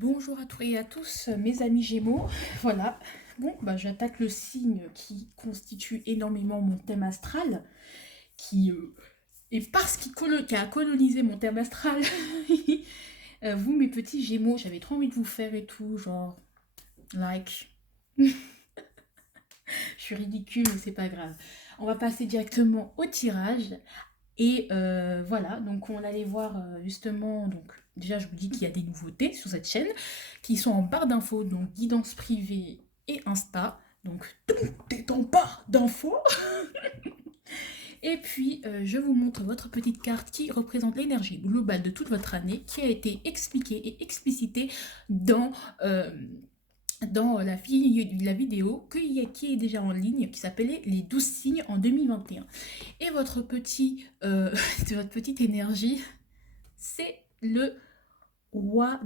Bonjour à tous et à tous, mes amis Gémeaux. Voilà. Bon, bah, j'attaque le signe qui constitue énormément mon thème astral, qui est parce qui a colonisé mon thème astral. Vous, mes petits Gémeaux, j'avais trop envie de vous faire et tout, genre, like. Je suis ridicule, mais c'est pas grave. On va passer directement au tirage. Et voilà, donc on allait voir justement, donc déjà je vous dis qu'il y a des nouveautés sur cette chaîne qui sont en barre d'infos, donc guidance privée et Insta. Donc tout est en barre d'infos. Et puis je vous montre votre petite carte qui représente l'énergie globale de toute votre année, qui a été expliquée et explicitée dans euh, la vidéo qui est déjà en ligne, qui s'appelait les 12 signes en 2021. Et votre petite énergie, c'est le roi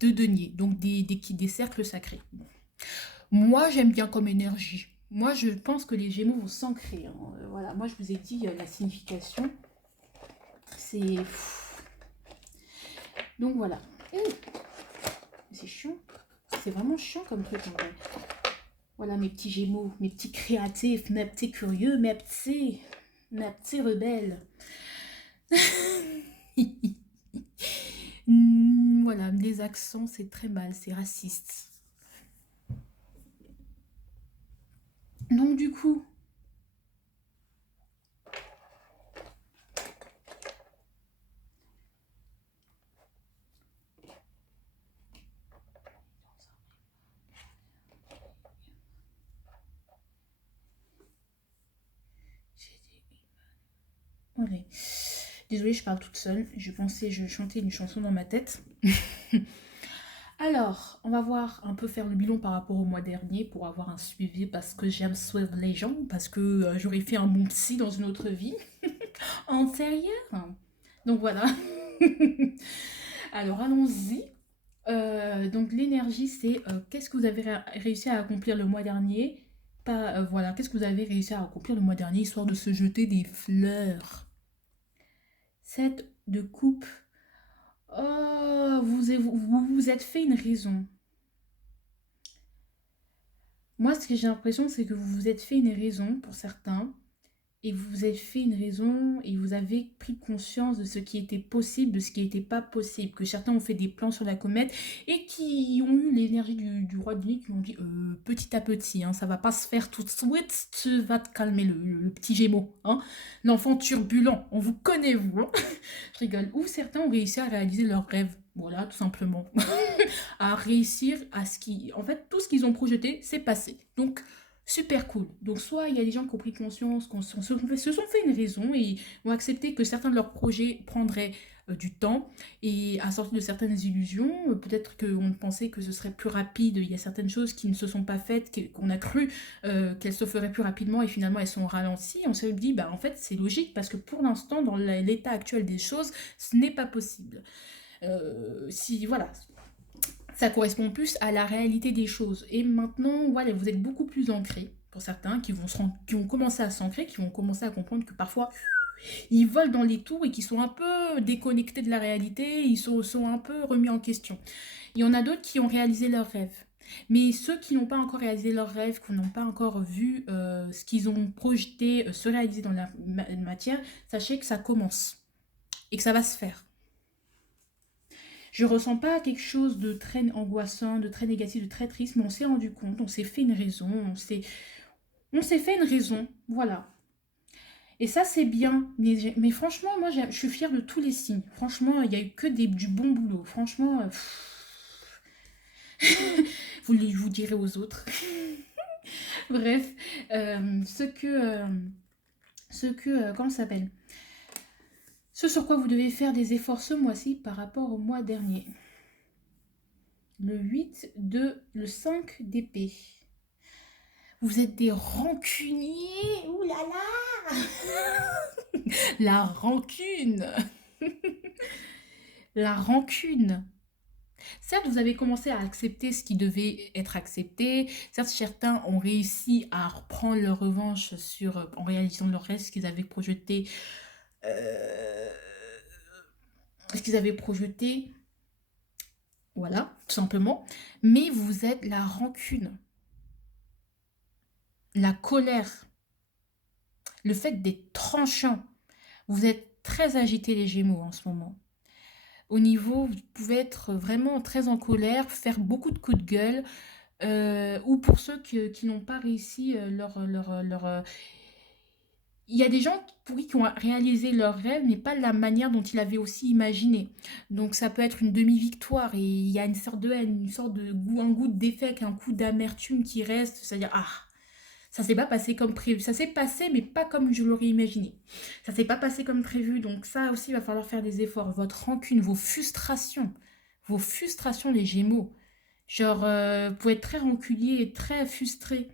de denier, donc des cercles sacrés. Moi, j'aime bien comme énergie. Moi, je pense que les Gémeaux vont s'ancrer, hein. Voilà, moi, je vous ai dit la signification. C'est... Donc, voilà. C'est chiant. C'est vraiment chiant comme truc, en vrai. Voilà, mes petits Gémeaux, mes petits créatifs, mes petits curieux, mes petits rebelles. Voilà, les accents, c'est très mal, c'est raciste. Donc du coup, allez. Désolée, je parle toute seule. Je chantais une chanson dans ma tête. Alors, on va voir un peu faire le bilan par rapport au mois dernier pour avoir un suivi parce que j'aime suivre les gens, parce que j'aurais fait un bon psy dans une autre vie antérieure. Donc voilà. Alors allons-y. Donc l'énergie, c'est qu'est-ce que vous avez réussi à accomplir le mois dernier. Pas, voilà, qu'est-ce que vous avez réussi à accomplir le mois dernier, histoire de se jeter des fleurs. 7 de coupe. Oh, vous vous êtes fait une raison. Moi, ce que j'ai l'impression, c'est que vous vous êtes fait une raison pour certains. Et vous vous êtes fait une raison et vous avez pris conscience de ce qui était possible, de ce qui n'était pas possible. Que certains ont fait des plans sur la comète et qui ont eu l'énergie du roi de nuit, qui ont dit petit à petit, hein, ça va pas se faire tout de suite, tu vas te calmer le petit Gémeaux. Hein. L'enfant turbulent, on vous connaît, vous. Hein. Je rigole. Ou certains ont réussi à réaliser leurs rêves. Voilà, tout simplement. À réussir à ce qui... En fait, tout ce qu'ils ont projeté, c'est passé. Donc, super cool. Donc soit il y a des gens qui ont pris conscience, se sont fait une raison et ont accepté que certains de leurs projets prendraient du temps et à sortir de certaines illusions. Peut-être qu'on pensait que ce serait plus rapide. Il y a certaines choses qui ne se sont pas faites, qu'on a cru qu'elles se feraient plus rapidement et finalement elles sont ralenties. On s'est dit, bah en fait c'est logique parce que pour l'instant, dans l'état actuel des choses, ce n'est pas possible. Si voilà, ça correspond plus à la réalité des choses. Et maintenant, voilà, vous êtes beaucoup plus ancrés, pour certains, qui vont commencer à s'ancrer, qui vont commencer à comprendre que parfois, ils volent dans les tours et qui sont un peu déconnectés de la réalité, sont un peu remis en question. Il y en a d'autres qui ont réalisé leurs rêves. Mais ceux qui n'ont pas encore réalisé leurs rêves, qui n'ont pas encore vu ce qu'ils ont projeté se réaliser dans la matière, sachez que ça commence et que ça va se faire. Je ressens pas quelque chose de très angoissant, de très négatif, de très triste, mais on s'est rendu compte, on s'est fait une raison, on s'est fait une raison, voilà. Et ça, c'est bien. Mais franchement, moi, je suis fière de tous les signes. Franchement, il n'y a eu que du bon boulot. Franchement, je vous direz aux autres. Bref, comment ça s'appelle? Ce sur quoi vous devez faire des efforts ce mois-ci par rapport au mois dernier. Le 5 d'épée. Vous êtes des rancuniers. Ouh là là. La rancune. La rancune. Certes, vous avez commencé à accepter ce qui devait être accepté. Certes, certains ont réussi à reprendre leur revanche en réalisant le reste qu'ils avaient projeté. Ce qu'ils avaient projeté. Voilà, tout simplement. Mais vous êtes la rancune, la colère, le fait d'être tranchant. Vous êtes très agité les Gémeaux en ce moment. Au niveau, vous pouvez être vraiment très en colère, faire beaucoup de coups de gueule, ou pour ceux qui n'ont pas réussi il y a des gens oui, qui ont réalisé leur rêve, mais pas de la manière dont ils avaient aussi imaginé. Donc ça peut être une demi-victoire et il y a une sorte de haine, une sorte de goût, un goût de défaite, un coup d'amertume qui reste. C'est-à-dire, ah, ça s'est pas passé comme prévu. Ça s'est passé, mais pas comme je l'aurais imaginé. Ça s'est pas passé comme prévu, donc ça aussi, il va falloir faire des efforts. Votre rancune, vos frustrations, les Gémeaux. Genre, vous pouvez être très rancunier et très frustré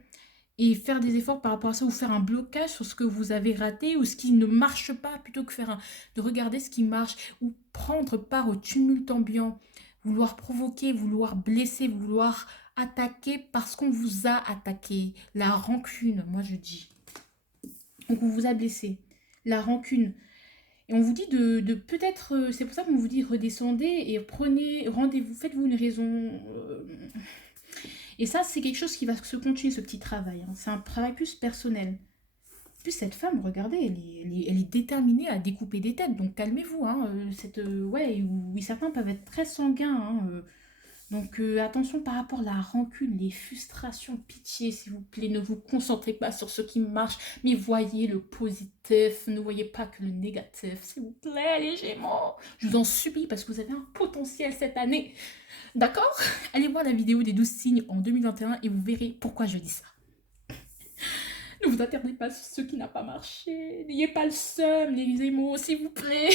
et faire des efforts par rapport à ça ou faire un blocage sur ce que vous avez raté ou ce qui ne marche pas plutôt que de regarder ce qui marche ou prendre part au tumulte ambiant, vouloir provoquer, vouloir blesser, vouloir attaquer parce qu'on vous a attaqué. La rancune, moi je dis. Donc on vous a blessé. La rancune. Et on vous dit de peut-être, c'est pour ça qu'on vous dit redescendez et prenez, rendez-vous, faites-vous une raison. Et ça, c'est quelque chose qui va se continuer, ce petit travail, hein. C'est un travail plus personnel. En plus, cette femme, regardez, elle est déterminée à découper des têtes, donc calmez-vous, hein. Ouais, oui, certains peuvent être très sanguins, hein. Donc attention par rapport à la rancune, les frustrations, pitié, s'il vous plaît, ne vous concentrez pas sur ce qui marche, mais voyez le positif, ne voyez pas que le négatif, s'il vous plaît, les Gémeaux. Je vous en supplie parce que vous avez un potentiel cette année. D'accord? Allez voir la vidéo des 12 signes en 2021 et vous verrez pourquoi je dis ça. Ne vous attardez pas sur ce qui n'a pas marché. N'ayez pas le seum, les Gémeaux, s'il vous plaît.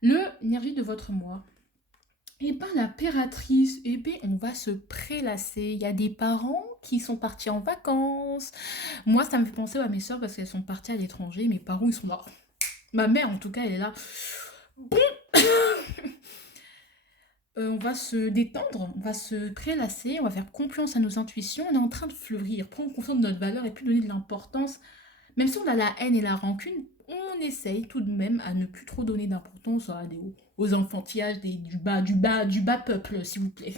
L'énergie de votre mois. Eh ben, l'impératrice, eh ben, on va se prélasser. Il y a des parents qui sont partis en vacances. Moi, ça me fait penser à mes soeurs parce qu'elles sont parties à l'étranger. Mes parents, ils sont là. Ma mère, en tout cas, elle est là. Bon, on va se détendre, on va se prélasser, on va faire confiance à nos intuitions. On est en train de fleurir, prendre conscience de notre valeur et plus donner de l'importance. Même si on a la haine et la rancune, on essaye tout de même à ne plus trop donner d'importance aux enfantillages du bas peuple, s'il vous plaît.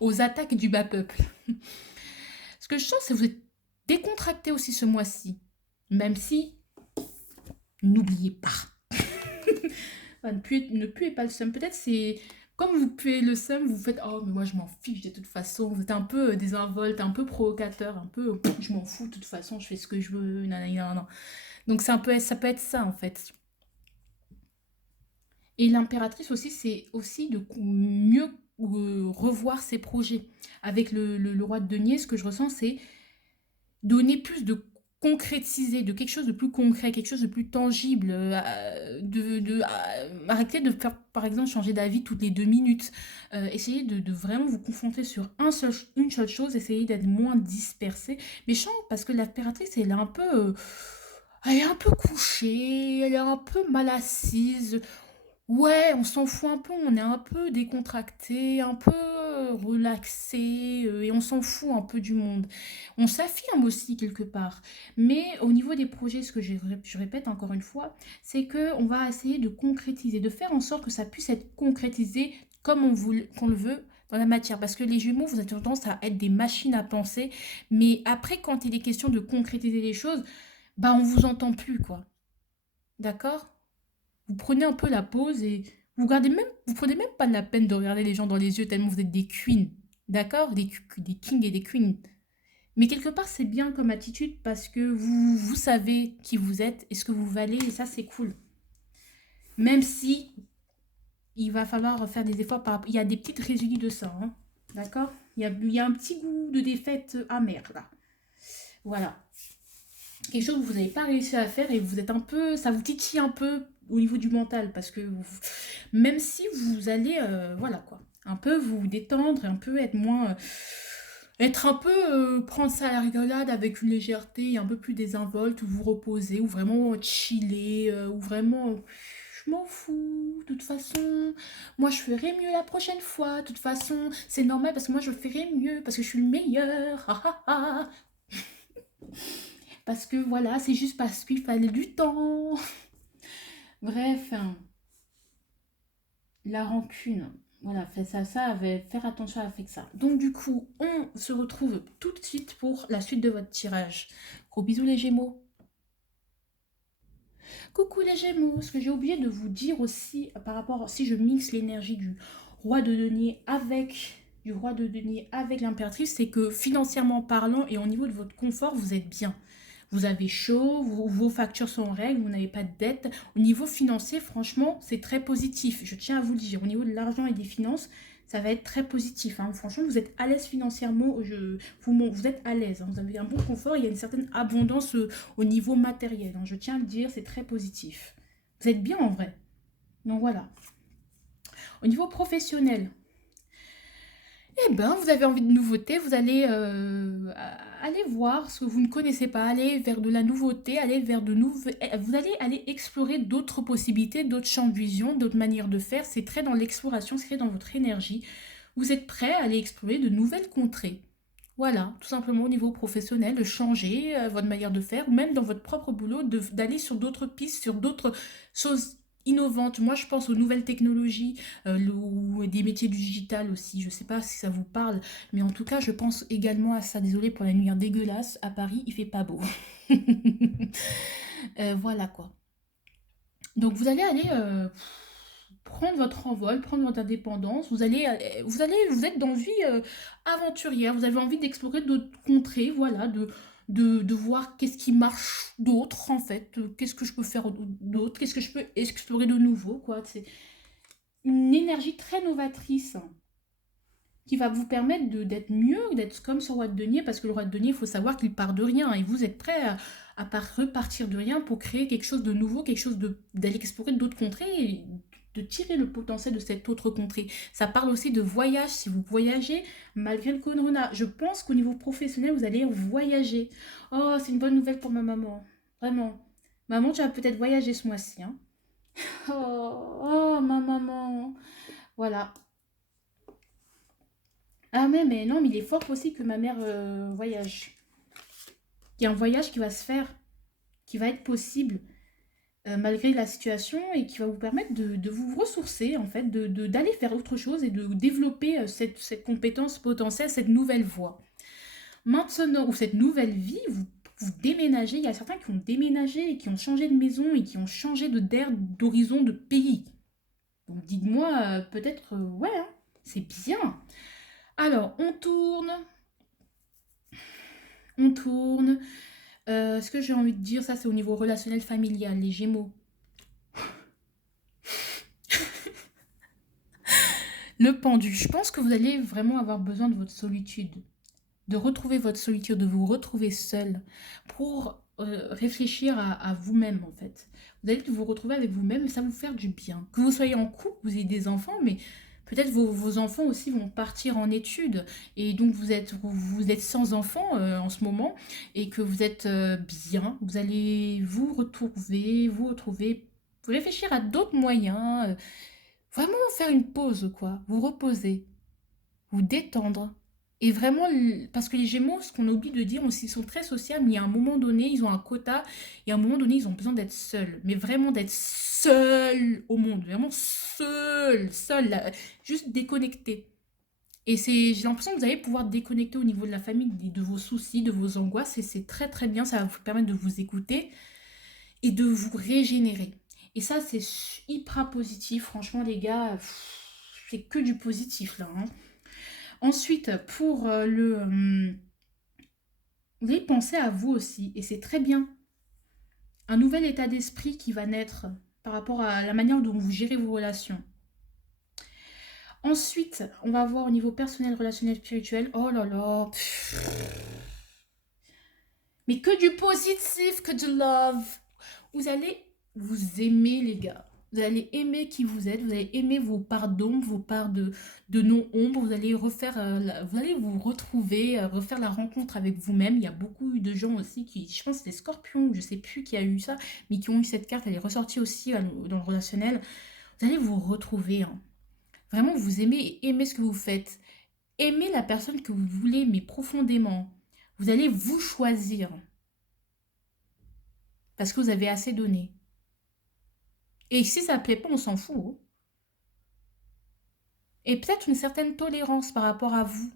Aux attaques du bas peuple. Ce que je sens, c'est que vous êtes décontracté aussi ce mois-ci. Même si, n'oubliez pas. Enfin, ne puez pas le seum. Peut-être c'est comme vous puez le seum, vous faites oh mais moi je m'en fiche de toute façon. Vous êtes un peu désinvolte, un peu provocateur, un peu je m'en fous de toute façon, je fais ce que je veux. Nanana. Donc c'est un peu ça peut être ça en fait. Et l'impératrice aussi, c'est aussi de mieux revoir ses projets. Avec le roi de denier, ce que je ressens, c'est donner plus de concrétiser, de quelque chose de plus concret, quelque chose de plus tangible, arrêter de faire, par exemple, changer d'avis toutes les 2 minutes, essayer de vraiment vous concentrer sur une seule chose, essayer d'être moins dispersé. Mais je sens, parce que l'impératrice, elle est un peu couchée, elle est un peu mal assise. Ouais, on s'en fout un peu, on est un peu décontracté, un peu relaxé, et on s'en fout un peu du monde. On s'affirme aussi quelque part. Mais au niveau des projets, ce que je répète encore une fois, c'est que on va essayer de concrétiser, de faire en sorte que ça puisse être concrétisé comme qu'on le veut dans la matière. Parce que les Gémeaux, vous avez tendance à être des machines à penser, mais après, quand il est question de concrétiser les choses, bah on vous entend plus, quoi. D'accord? Vous prenez un peu la pause et vous prenez même pas la peine de regarder les gens dans les yeux tellement vous êtes des queens, d'accord? Des kings et des queens. Mais quelque part, c'est bien comme attitude parce que vous savez qui vous êtes et ce que vous valez et ça, c'est cool. Même si il va falloir faire des efforts il y a des petites résidus de ça, hein, d'accord? Il y a un petit goût de défaite amer là. Voilà. Quelque chose que vous n'avez pas réussi à faire et vous êtes un peu, ça vous titille un peu au niveau du mental parce que même si vous allez, voilà quoi, un peu vous détendre, un peu être moins, être un peu, prendre ça à la rigolade avec une légèreté un peu plus désinvolte ou vous reposer ou vraiment chiller ou vraiment je m'en fous, de toute façon, moi je ferai mieux la prochaine fois, de toute façon, c'est normal parce que moi je ferai mieux, parce que je suis le meilleur, ah, ah, ah. Parce que voilà, c'est juste parce qu'il fallait du temps. Bref, hein, la rancune. Voilà, faire attention à ça. Donc du coup, on se retrouve tout de suite pour la suite de votre tirage. Gros bisous les Gémeaux. Coucou les Gémeaux, ce que j'ai oublié de vous dire aussi par rapport, si je mixe l'énergie du roi de denier avec l'impératrice, c'est que financièrement parlant et au niveau de votre confort, vous êtes bien. Vous avez chaud, vos factures sont en règle, vous n'avez pas de dette. Au niveau financier, franchement, c'est très positif. Je tiens à vous le dire. Au niveau de l'argent et des finances, ça va être très positif. Hein. Franchement, vous êtes à l'aise financièrement. Vous êtes à l'aise. Hein. Vous avez un bon confort. Il y a une certaine abondance au niveau matériel. Hein. Je tiens à le dire, c'est très positif. Vous êtes bien en vrai. Donc voilà. Au niveau professionnel, eh ben, vous avez envie de nouveauté, vous allez aller voir ce que vous ne connaissez pas, aller vers de la nouveauté, aller vers vous allez aller explorer d'autres possibilités, d'autres champs de vision, d'autres manières de faire. C'est très dans l'exploration, c'est très dans votre énergie. Vous êtes prêt à aller explorer de nouvelles contrées. Voilà, tout simplement au niveau professionnel, de changer votre manière de faire, ou même dans votre propre boulot, d'aller sur d'autres pistes, sur d'autres choses innovantes. Moi, je pense aux nouvelles technologies, ou des métiers du digital aussi. Je ne sais pas si ça vous parle, mais en tout cas, je pense également à ça. Désolée pour la lumière dégueulasse. À Paris, il fait pas beau. Voilà quoi. Donc vous allez aller prendre votre envol, prendre votre indépendance. Vous êtes dans une vie aventurière. Vous avez envie d'explorer d'autres contrées, voilà, de voir qu'est-ce qui marche d'autre en fait, qu'est-ce que je peux faire d'autre, qu'est-ce que je peux explorer de nouveau, quoi. C'est une énergie très novatrice qui va vous permettre d'être mieux, d'être comme ce roi de denier, parce que le roi de denier, il faut savoir qu'il part de rien, et vous êtes prêt à repartir de rien pour créer quelque chose de nouveau, d'aller explorer d'autres contrées, et de tirer le potentiel de cette autre contrée. Ça parle aussi de voyage, si vous voyagez, malgré le corona. Je pense qu'au niveau professionnel, vous allez voyager. Oh, c'est une bonne nouvelle pour ma maman, vraiment. Maman, tu vas peut-être voyager ce mois-ci, hein. Oh, ma maman. Voilà. Ah mais non, mais il est fort possible que ma mère voyage. Il y a un voyage qui va se faire, qui va être possible malgré la situation et qui va vous permettre de vous ressourcer, en fait, d'aller faire autre chose et de développer cette compétence potentielle, cette nouvelle voie. Maintenant, ou cette nouvelle vie, vous déménagez. Il y a certains qui ont déménagé et qui ont changé de maison et qui ont changé d'air, d'horizon, de pays. Donc dites-moi, peut-être, ouais, hein, c'est bien. Alors, on tourne. Ce que j'ai envie de dire, ça c'est au niveau relationnel familial, les Gémeaux. Le pendu, je pense que vous allez vraiment avoir besoin de votre solitude, de retrouver votre solitude, de vous retrouver seul pour réfléchir à vous-même en fait. Vous allez vous retrouver avec vous-même et ça va vous faire du bien. Que vous soyez en couple, vous ayez des enfants, mais peut-être vos enfants aussi vont partir en études et donc vous êtes sans enfants en ce moment et que vous êtes bien. Vous allez vous retrouver, réfléchir à d'autres moyens, vraiment faire une pause quoi, vous reposer, vous détendre. Et vraiment, parce que les Gémeaux, ce qu'on oublie de dire, ils sont très sociables, mais il y a un moment donné, ils ont un quota, et à un moment donné, ils ont besoin d'être seuls. Mais vraiment d'être seuls au monde, vraiment seuls, là, juste déconnectés. Et j'ai l'impression que vous allez pouvoir déconnecter au niveau de la famille, de vos soucis, de vos angoisses, et c'est très très bien, ça va vous permettre de vous écouter et de vous régénérer. Et ça, c'est hyper positif, franchement, les gars, c'est que du positif là, hein. Ensuite, pour vous allez penser à vous aussi, et c'est très bien. Un nouvel état d'esprit qui va naître par rapport à la manière dont vous gérez vos relations. Ensuite, on va voir au niveau personnel, relationnel, spirituel. Oh là là. Mais que du positif, que du love. Vous allez vous aimer, les gars. Vous allez aimer qui vous êtes, vous allez aimer vos parts d'ombre, vos parts de non-ombre, vous allez vous allez vous retrouver, refaire la rencontre avec vous-même. Il y a beaucoup de gens aussi qui, je pense que c'est les scorpions, je sais plus qui a eu ça, mais qui ont eu cette carte, elle est ressortie aussi dans le relationnel. Vous allez vous retrouver, hein. Vraiment, vous aimez et aimez ce que vous faites. Aimez la personne que vous voulez, mais profondément. Vous allez vous choisir parce que vous avez assez donné. Et si ça ne plaît pas, on s'en fout, hein. et peut-être une certaine tolérance par rapport à vous,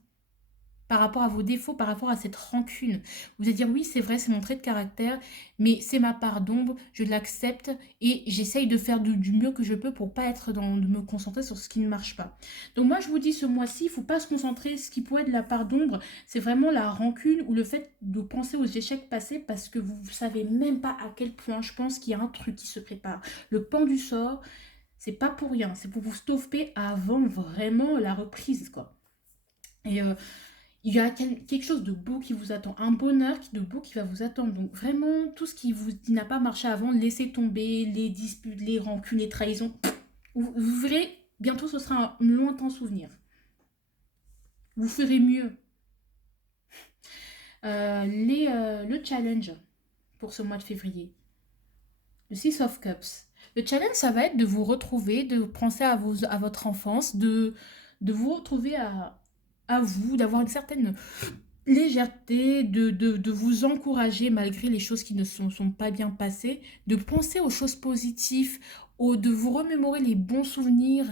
par rapport à vos défauts, par rapport à cette rancune. Vous allez dire oui, c'est vrai, c'est mon trait de caractère, mais c'est ma part d'ombre, je l'accepte et j'essaye de faire du mieux que je peux pour pas être de me concentrer sur ce qui ne marche pas. Donc moi, je vous dis ce mois-ci, il faut pas se concentrer, ce qui pourrait être de la part d'ombre, c'est vraiment la rancune ou le fait de penser aux échecs passés parce que vous ne savez même pas à quel point je pense qu'il y a un truc qui se prépare. Le pan du sort, c'est pas pour rien, c'est pour vous stopper avant vraiment la reprise, quoi. Et il y a quelque chose de beau qui vous attend, un bonheur de beau qui va vous attendre. Donc vraiment, tout ce qui n'a pas marché avant, laissez tomber les disputes, les rancunes, les trahisons. Vous verrez, bientôt ce sera un lointain souvenir. Vous ferez mieux. Le challenge pour ce mois de février, le Six of Cups. Le challenge, ça va être de vous retrouver, de penser à votre enfance, de vous retrouver à vous, d'avoir une certaine légèreté, de vous encourager malgré les choses qui ne sont pas bien passées, de penser aux choses positives, de vous remémorer les bons souvenirs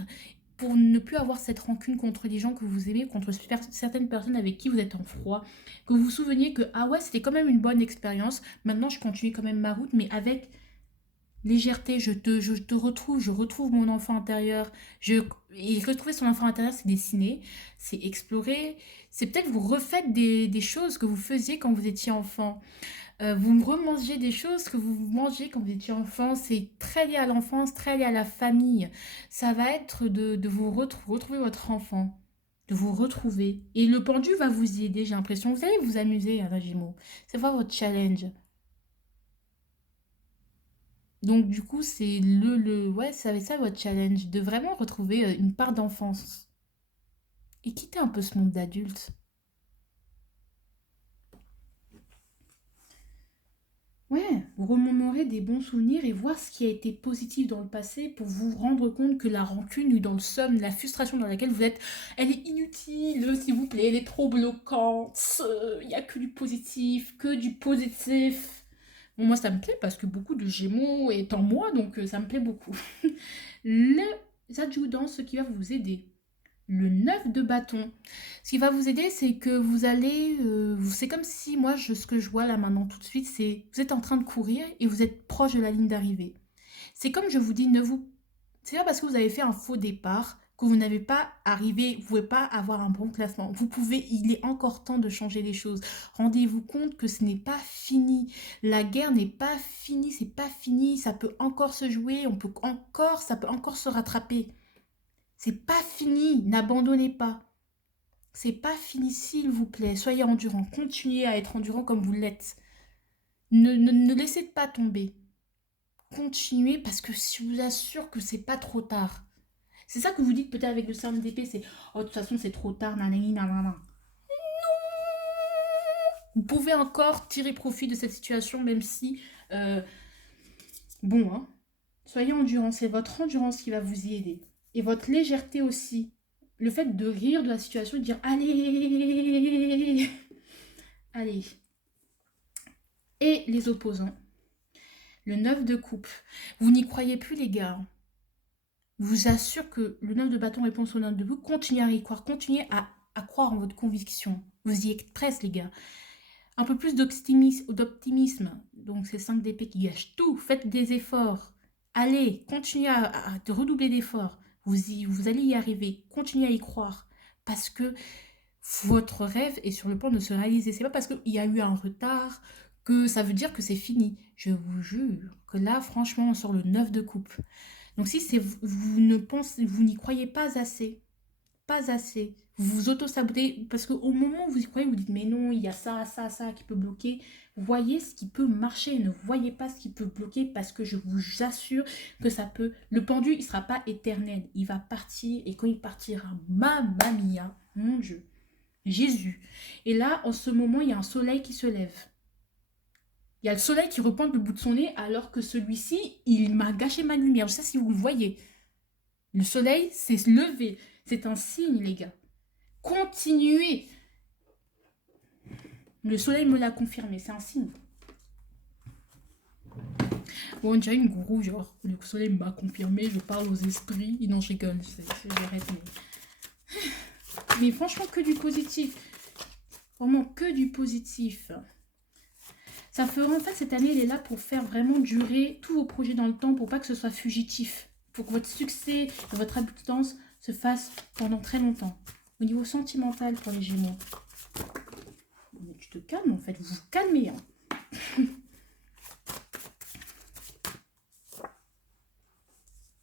pour ne plus avoir cette rancune contre les gens que vous aimez, contre certaines personnes avec qui vous êtes en froid, que vous vous souveniez que ah ouais, c'était quand même une bonne expérience, maintenant je continue quand même ma route, mais avec légèreté, je te retrouve, je retrouve mon enfant intérieur. Et retrouver son enfant intérieur, c'est dessiner, c'est explorer, c'est peut-être vous refaites des choses que vous faisiez quand vous étiez enfant. Vous remangez des choses que vous mangez quand vous étiez enfant. C'est très lié à l'enfance, très lié à la famille. Ça va être de vous retrouver votre enfant, de vous retrouver. Et le pendu va vous y aider, j'ai l'impression. Vous allez vous amuser, la Gémeaux. C'est pas votre challenge. Donc du coup, c'est ouais, c'est ça votre challenge, de vraiment retrouver une part d'enfance et quitter un peu ce monde d'adulte. Ouais, vous remémorer des bons souvenirs et voir ce qui a été positif dans le passé pour vous rendre compte que la rancune ou dans le somme, la frustration dans laquelle vous êtes, elle est inutile, s'il vous plaît, elle est trop bloquante. Il n'y a que du positif, que du positif. Bon, moi, ça me plaît parce que beaucoup de Gémeaux est en moi, donc ça me plaît beaucoup. Les adjudants, ce qui va vous aider. Le 9 de bâton. Ce qui va vous aider, c'est que vous allez... c'est comme si, moi, ce que je vois là maintenant tout de suite, c'est vous êtes en train de courir et vous êtes proche de la ligne d'arrivée. C'est comme je vous dis, ne vous... C'est pas parce que vous avez fait un faux départ que vous n'avez pas arrivé, vous ne pouvez pas avoir un bon classement. Vous pouvez, il est encore temps de changer les choses. Rendez-vous compte que ce n'est pas fini. La guerre n'est pas finie, c'est pas fini. Ça peut encore se jouer, ça peut encore se rattraper. C'est pas fini, n'abandonnez pas. C'est pas fini, s'il vous plaît. Soyez endurant, continuez à être endurant comme vous l'êtes. Ne laissez pas tomber. Continuez parce que je vous assure que c'est pas trop tard. C'est ça que vous dites peut-être avec le cercle d'épée, c'est oh de toute façon c'est trop tard, nanani, nanana. Vous pouvez encore tirer profit de cette situation même si euh, bon hein. Soyez endurant, c'est votre endurance qui va vous y aider. Et votre légèreté aussi. Le fait de rire de la situation et de dire allez, allez. Et les opposants. Le 9 de coupe. Vous n'y croyez plus les gars. Je vous assure que le 9 de bâton répond au 9 de coupe. Continuez à y croire. Continuez à croire en votre conviction. Vous y êtes presque les gars. Un peu plus d'optimisme. Donc c'est 5 d'épée qui gâche tout. Faites des efforts. Allez, continuez à redoubler d'efforts. Vous allez y arriver. Continuez à y croire. Parce que votre rêve est sur le point de se réaliser. C'est pas parce qu'il y a eu un retard que ça veut dire que c'est fini. Je vous jure que là, franchement, on sort le 9 de coupe. Donc si c'est vous n'y croyez pas assez, pas assez, vous vous auto-sabotez, parce qu'au moment où vous y croyez, vous dites mais non, il y a ça, ça, ça qui peut bloquer. Voyez ce qui peut marcher, ne voyez pas ce qui peut bloquer, parce que je vous assure que ça peut... Le pendu, il ne sera pas éternel, il va partir, et quand il partira, mamma mia, mon Dieu, Jésus. Et là, en ce moment, il y a un soleil qui se lève. Il y a le soleil qui repointe le bout de son nez, alors que celui-ci, il m'a gâché ma lumière. Je sais pas si vous le voyez. Le soleil s'est levé. C'est un signe, les gars. Continuez. Le soleil me l'a confirmé, c'est un signe. Bon, on dirait une gourou, genre, le soleil m'a confirmé, je parle aux esprits. Non, je rigole, j'arrête, mais... Mais franchement, que du positif. Vraiment, que du positif. Ça fera, en fait, cette année, elle est là pour faire vraiment durer tous vos projets dans le temps, pour pas que ce soit fugitif. Pour que votre succès et votre abondance se fassent pendant très longtemps. Au niveau sentimental pour les Gémeaux. Mais tu te calmes, en fait. Vous vous calmez, hein.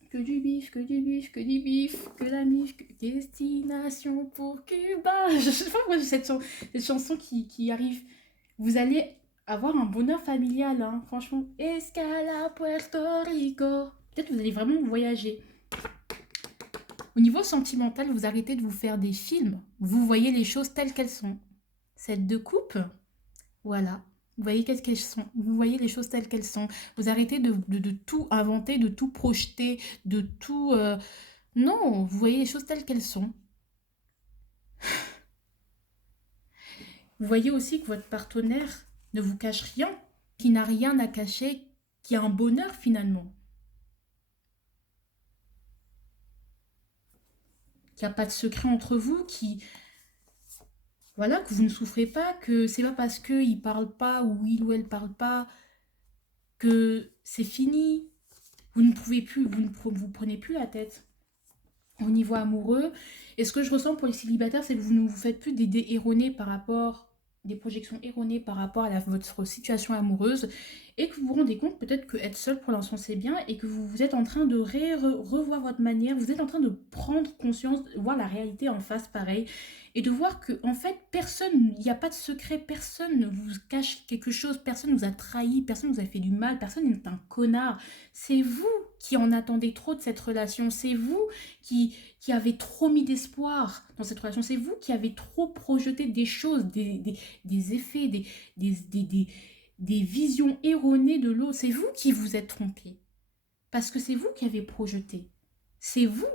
Que du bif, que du bif, que du bif, que la mif, que destination pour Cuba. Je sais pas pourquoi j'ai cette chanson qui arrive. Vous allez avoir un bonheur familial, hein, franchement. Escala Puerto Rico. Peut-être que vous allez vraiment voyager. Au niveau sentimental, vous arrêtez de vous faire des films. Vous voyez les choses telles qu'elles sont. Cette de coupe, voilà. Vous voyez qu'est-ce qu'elles sont. Vous voyez les choses telles qu'elles sont. Vous arrêtez de tout inventer, de tout projeter, de tout... Non, vous voyez les choses telles qu'elles sont. Vous voyez aussi que votre partenaire ne vous cache rien, qui n'a rien à cacher, qui a un bonheur finalement. Qu'il n'y a pas de secret entre vous, qui... Voilà, que vous ne souffrez pas, que c'est pas parce qu'il parle pas ou il ou elle parle pas que c'est fini. Vous ne pouvez plus, vous prenez plus la tête. Au niveau amoureux, et ce que je ressens pour les célibataires, c'est que vous ne vous faites plus des erronés par rapport, des projections erronées par rapport à votre situation amoureuse, et que vous vous rendez compte peut-être que être seul pour l'instant c'est bien, et que vous êtes en train de revoir votre manière, vous êtes en train de prendre conscience, de voir la réalité en face pareil, et de voir que en fait personne, il n'y a pas de secret, personne ne vous cache quelque chose, personne ne vous a trahi, personne ne vous a fait du mal, personne n'est un connard. C'est vous qui en attendez trop de cette relation, c'est vous qui avez trop mis d'espoir dans cette relation, c'est vous qui avez trop projeté des choses, des effets, des visions erronées de l'autre, c'est vous qui vous êtes trompé, parce que c'est vous qui avez projeté, c'est vous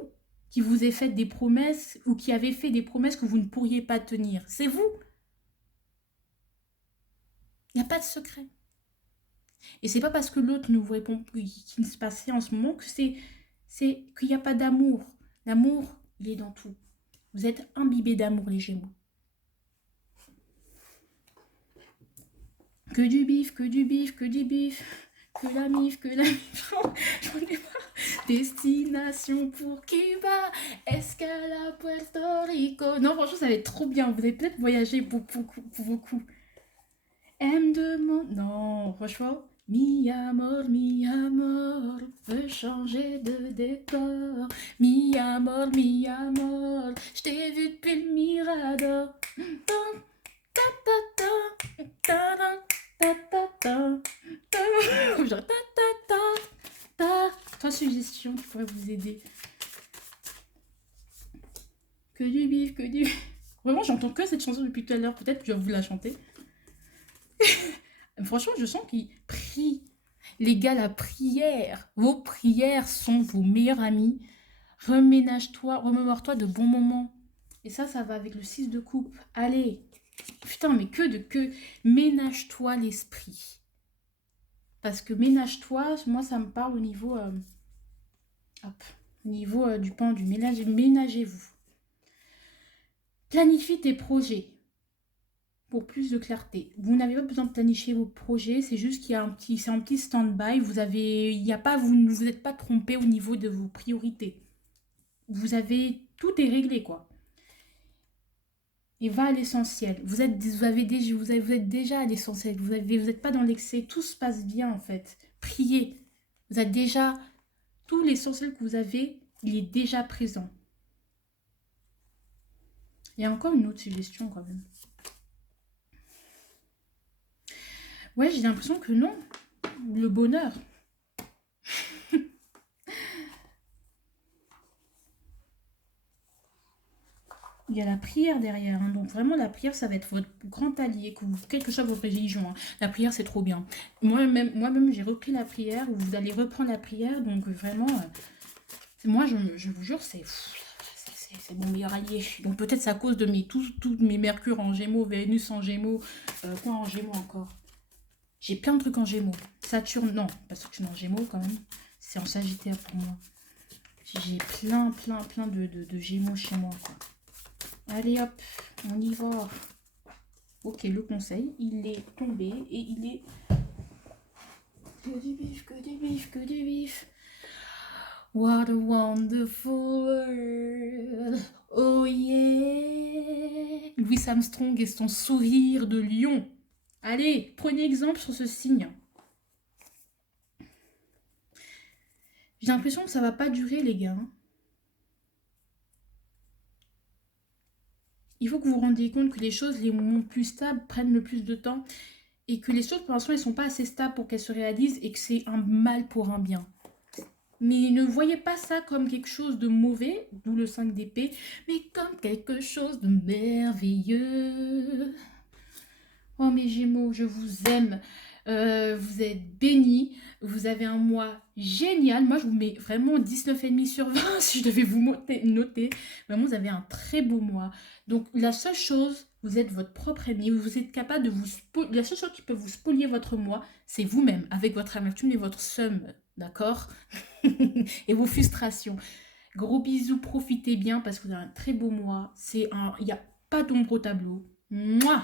qui vous avez fait des promesses ou qui avez fait des promesses que vous ne pourriez pas tenir, c'est vous. Il n'y a pas de secret. Et c'est pas parce que l'autre ne vous répond qu'il ne se passe rien en ce moment que c'est qu'il n'y a pas d'amour. L'amour, il est dans tout. Vous êtes imbibés d'amour, les Gémeaux. Que du bif, que du bif, que du bif. Que la mif, que la mif. J'en ai pas. Destination pour Cuba. Escala Puerto Rico. Non, franchement, ça va être trop bien. Vous allez peut-être voyager pour beaucoup. Elle me demande... Non, franchement... Mi amor, veut changer de décor. Mi amor, je t'ai vu depuis le Mirador. Ta ta ta, ta ta ta ta ta. Genre ta ta ta ta. 3 suggestions qui pourraient vous aider. Que du bif, que du... Vraiment, j'entends que cette chanson depuis tout à l'heure. Peut-être que je vais vous la chanter. Franchement, je sens qu'il prie. Les gars, la prière, vos prières sont vos meilleurs amis. Reménage-toi, remémore-toi de bons moments. Et ça va avec le 6 de coupe. Allez, putain, mais que ménage-toi l'esprit. Parce que ménage-toi, moi, ça me parle au niveau, au niveau du pendu. Ménagez-vous. Planifie tes projets. Pour plus de clarté. Vous n'avez pas besoin de planifier vos projets, c'est juste qu'il y a un petit stand-by. Vous ne vous êtes pas trompé au niveau de vos priorités. Tout est réglé, quoi. Et va à l'essentiel. Vous êtes déjà à l'essentiel. Vous n'êtes pas dans l'excès. Tout se passe bien, en fait. Priez. Vous êtes déjà... Tout l'essentiel que vous avez, il est déjà présent. Il y a encore une autre suggestion, quand même. Ouais, j'ai l'impression que non. Le bonheur. Il y a la prière derrière. Hein. Donc vraiment, la prière, ça va être votre grand allié, quelle que soit votre religion. Hein. La prière, c'est trop bien. Moi-même, j'ai repris la prière. Vous allez reprendre la prière. Donc vraiment, moi, je vous jure, c'est mon meilleur allié. Donc peut-être c'est à cause de tous mes Mercure en Gémeaux, Vénus en Gémeaux. Quoi en Gémeaux encore? J'ai plein de trucs en Gémeaux. Saturne, non, pas Saturne en Gémeaux quand même. C'est en Sagittaire pour moi. J'ai plein de Gémeaux chez moi, quoi. Allez hop, on y va. Ok, le conseil, il est tombé et il est... Que du bif, que du bif, que du bif. What a wonderful world. Oh yeah. Louis Armstrong et son sourire de lion. Allez, prenez exemple sur ce signe. J'ai l'impression que ça va pas durer, les gars. Il faut que vous vous rendiez compte que les choses les moments plus stables prennent le plus de temps et que les choses pour l'instant elles sont pas assez stables pour qu'elles se réalisent et que c'est un mal pour un bien. Mais ne voyez pas ça comme quelque chose de mauvais, d'où le 5 d'épée, mais comme quelque chose de merveilleux. Oh mes Gémeaux, je vous aime. Vous êtes bénis. Vous avez un mois génial. Moi, je vous mets vraiment 19,5 sur 20 si je devais vous noter. Vraiment, vous avez un très beau mois. Donc, la seule chose, vous êtes votre propre ennemi. Vous êtes capable de vous... La seule chose qui peut vous spolier votre mois, c'est vous-même, avec votre amertume et votre seum. D'accord? Et vos frustrations. Gros bisous, profitez bien parce que vous avez un très beau mois. Il n'y a pas d'ombre au tableau. Mouah!